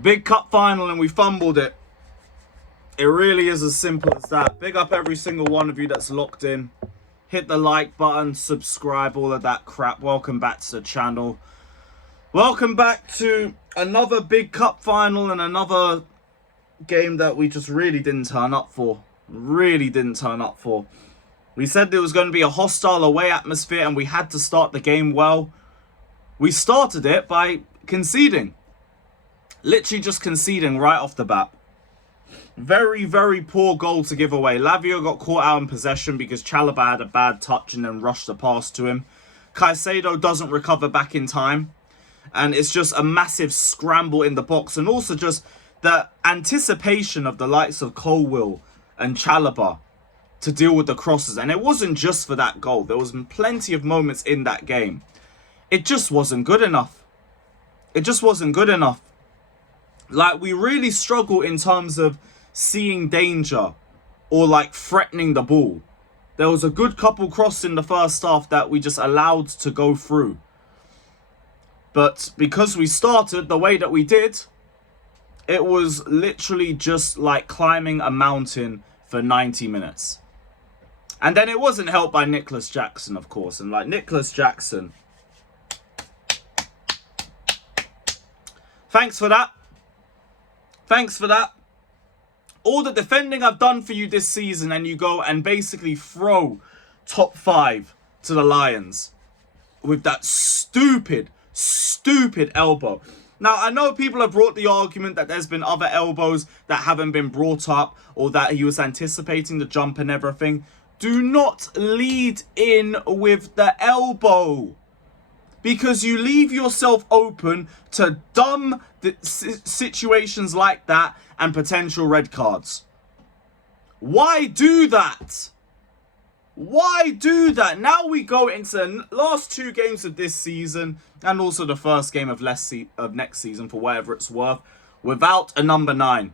Big cup final and we fumbled it. It really is as simple as that. Big up every single one of you that's locked in. Hit the like button, subscribe, all of that crap. Welcome back to the channel. Welcome back to another big cup final and another game that we just really didn't turn up for. We said there was going to be a hostile away atmosphere and we had to start the game well. We started it by conceding. Literally just conceding right off the bat. Very, very poor goal to give away. Lavia got caught out in possession because Chalobah had a bad touch and then rushed the pass to him. Caicedo doesn't recover back in time. And it's just a massive scramble in the box. And also just the anticipation of the likes of Colwill and Chalobah to deal with the crosses. And it wasn't just for that goal. There was plenty of moments in that game. It just wasn't good enough. Like, we really struggle in terms of seeing danger or like threatening the ball. There was a good couple crosses in the first half that we just allowed to go through. But because we started the way that we did, it was literally just like climbing a mountain for 90 minutes. And then it wasn't helped by Nicolas Jackson, of course. And like Nicolas Jackson, thanks for that. All the defending I've done for you this season, and you go and basically throw top 5 to the Lions with that stupid elbow. Now, I know people have brought the argument that there's been other elbows that haven't been brought up or that he was anticipating the jump and everything. Do not lead in with the elbow, because you leave yourself open to dumb situations like that and potential red cards. Why do that? Now we go into the last 2 games of this season and also the first game of next season, for whatever it's worth, without a number 9.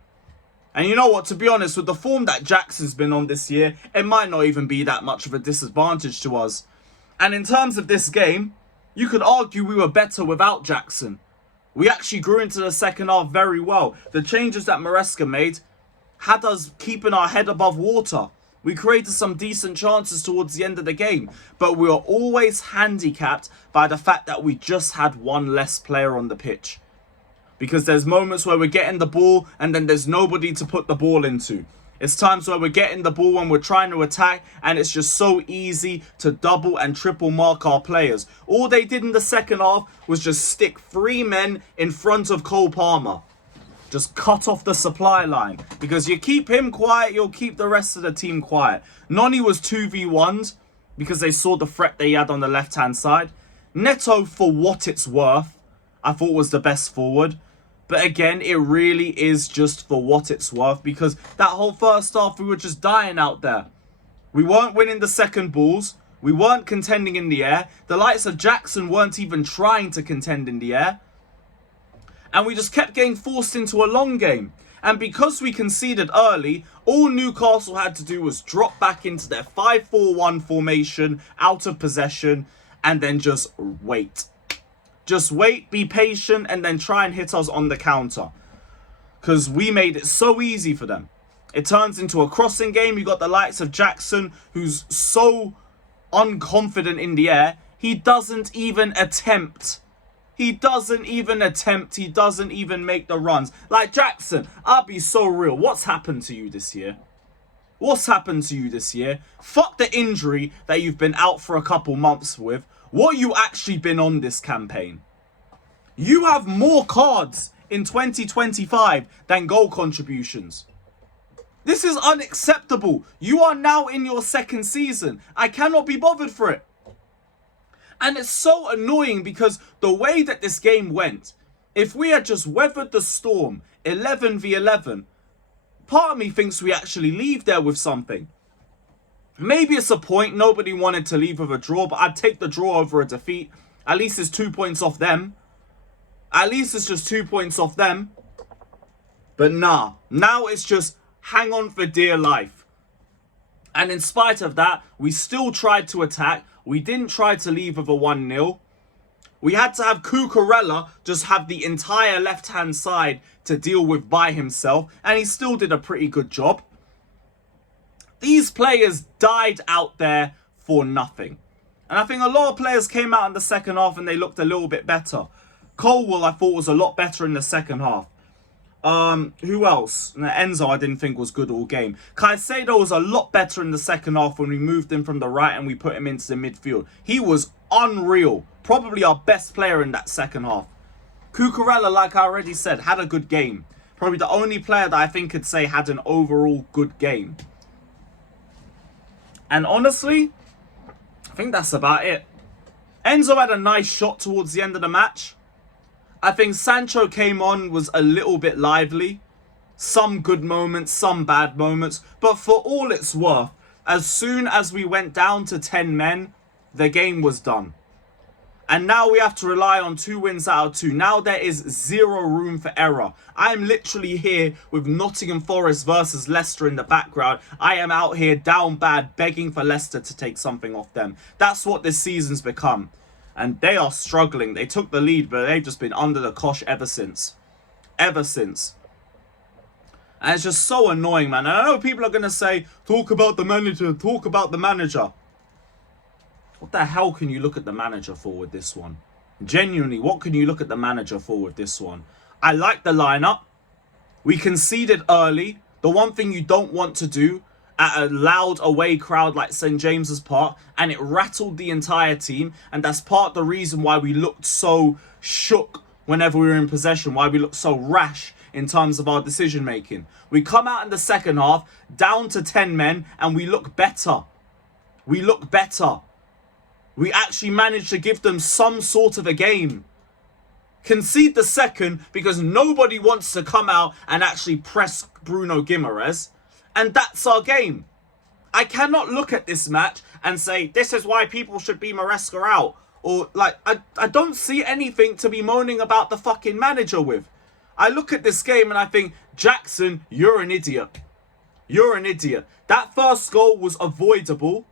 And you know what? To be honest, with the form that Jackson's been on this year, it might not even be that much of a disadvantage to us. And in terms of this game, you could argue we were better without Jackson. We actually grew into the second half very well. The changes that Maresca made had us keeping our head above water. We created some decent chances towards the end of the game, but we were always handicapped by the fact that we just had one less player on the pitch. Because there's moments where we're getting the ball and then there's nobody to put the ball into. It's times where we're getting the ball when we're trying to attack and it's just so easy to double and triple mark our players. All they did in the second half was just stick 3 men in front of Cole Palmer. Just cut off the supply line. Because you keep him quiet, you'll keep the rest of the team quiet. Noni was 2v1'd because they saw the threat they had on the left-hand side. Neto, for what it's worth, I thought was the best forward. But again, it really is just for what it's worth, because that whole first half, we were just dying out there. We weren't winning the second balls. We weren't contending in the air. The likes of Jackson weren't even trying to contend in the air. And we just kept getting forced into a long game. And because we conceded early, all Newcastle had to do was drop back into their 5-4-1 formation, out of possession, and then just wait. Just wait, be patient, and then try and hit us on the counter. Because we made it so easy for them. It turns into a crossing game. You got the likes of Jackson, who's so unconfident in the air. He doesn't even attempt. He doesn't even make the runs. Like, Jackson, I'll be so real. What's happened to you this year? Fuck the injury that you've been out for a couple months with. What you actually been on this campaign? You have more cards in 2025 than goal contributions. This is unacceptable. You are now in your 2nd season. I cannot be bothered for it. And it's so annoying because the way that this game went, if we had just weathered the storm 11v11, part of me thinks we actually leave there with something. Maybe it's a point. Nobody wanted to leave with a draw, but I'd take the draw over a defeat. At least it's 2 points off them. But nah. Now it's just hang on for dear life. And in spite of that, we still tried to attack. We didn't try to leave with a 1-0. We had to have Cucurella just have the entire left-hand side to deal with by himself, and he still did a pretty good job. These players died out there for nothing. And I think a lot of players came out in the second half and they looked a little bit better. Colwell, I thought, was a lot better in the second half. Who else? Enzo, I didn't think was good all game. Caicedo was a lot better in the second half when we moved him from the right and we put him into the midfield. He was unreal. Probably our best player in that second half. Cucurella, like I already said, had a good game. Probably the only player that I think could say had an overall good game. And honestly, I think that's about it. Enzo had a nice shot towards the end of the match. I think Sancho came on, was a little bit lively. Some good moments, some bad moments. But for all it's worth, as soon as we went down to 10 men, the game was done. And now we have to rely on 2 wins out of 2. Now there is zero room for error. I'm literally here with Nottingham Forest versus Leicester in the background. I am out here down bad, begging for Leicester to take something off them. That's what this season's become. And they are struggling. They took the lead, but they've just been under the cosh ever since. Ever since. And it's just so annoying, man. And I know people are going to say, talk about the manager, talk about the manager. What the hell can you look at the manager for with this one? Genuinely, what can you look at the manager for with this one? I like the lineup. We conceded early. The one thing you don't want to do at a loud away crowd like St. James's Park, and it rattled the entire team, and that's part of the reason why we looked so shook whenever we were in possession, why we looked so rash in terms of our decision making. We come out in the second half, down to 10 men, and we look better. We look better. We actually managed to give them some sort of a game. Concede the second because nobody wants to come out and actually press Bruno Guimaraes. And that's our game. I cannot look at this match and say, this is why people should be Maresca out. Or, like, I don't see anything to be moaning about the fucking manager with. I look at this game and I think, Jackson, you're an idiot. You're an idiot. That first goal was avoidable.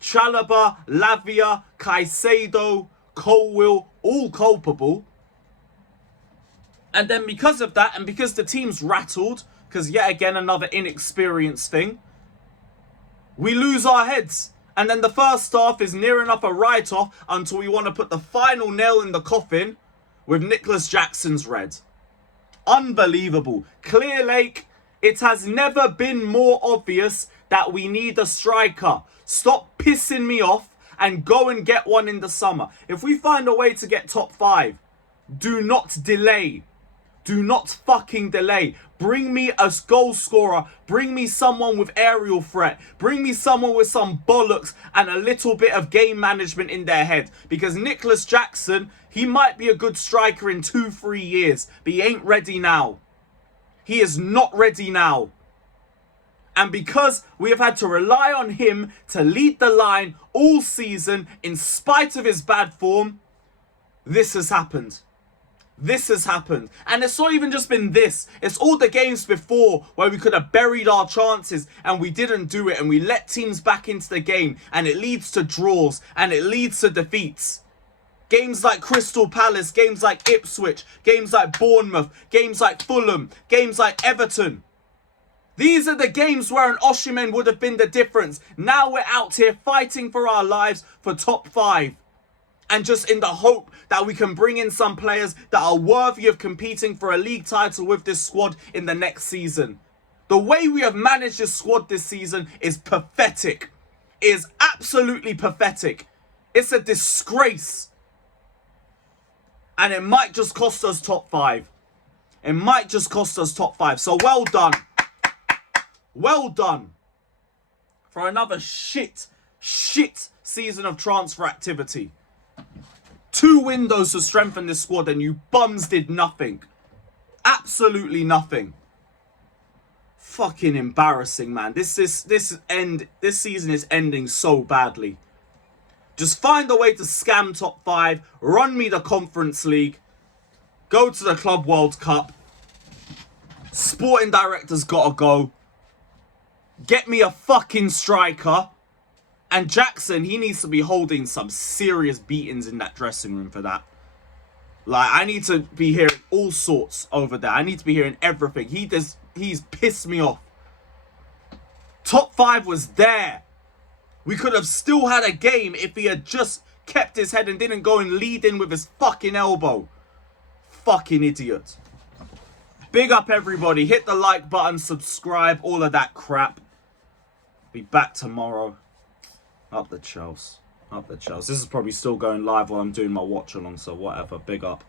Chalobah, Lavia, Caicedo, Colwell, all culpable. And then because of that, and because the team's rattled, because yet again another inexperienced thing, we lose our heads. And then the first half is near enough a write-off until we want to put the final nail in the coffin with Nicolas Jackson's red. Unbelievable. Clear Lake, it has never been more obvious that we need a striker. Stop pissing me off and go and get one in the summer. If we find a way to get top 5, do not delay. Do not fucking delay. Bring me a goal scorer. Bring me someone with aerial threat. Bring me someone with some bollocks and a little bit of game management in their head. Because Nicolas Jackson, he might be a good striker in 2-3 years, but he ain't ready now. He is not ready now. And because we have had to rely on him to lead the line all season in spite of his bad form, this has happened. This has happened. And it's not even just been this. It's all the games before where we could have buried our chances and we didn't do it. And we let teams back into the game. And it leads to draws. And it leads to defeats. Games like Crystal Palace. Games like Ipswich. Games like Bournemouth. Games like Fulham. Games like Everton. These are the games where an Osimhen would have been the difference. Now we're out here fighting for our lives for top 5. And just in the hope that we can bring in some players that are worthy of competing for a league title with this squad in the next season. The way we have managed this squad this season is pathetic. It is absolutely pathetic. It's a disgrace. And it might just cost us top 5. It might just cost us top 5. So well done. Well done. For another shit season of transfer activity. 2 windows to strengthen this squad and you bums did nothing. Absolutely nothing. Fucking embarrassing, man. This season is ending so badly. Just find a way to scam top 5, run me the Conference League, go to the Club World Cup. Sporting director's gotta go. Get me a fucking striker. And Jackson, he needs to be holding some serious beatings in that dressing room for that. Like, I need to be hearing all sorts over there. I need to be hearing everything. He's pissed me off. Top 5 was there. We could have still had a game if he had just kept his head and didn't go and lead in with his fucking elbow. Fucking idiot. Big up everybody. Hit the like button, subscribe, all of that crap. Be back tomorrow. Up the Chels. Up the Chels. This is probably still going live while I'm doing my watch along, so whatever. Big up.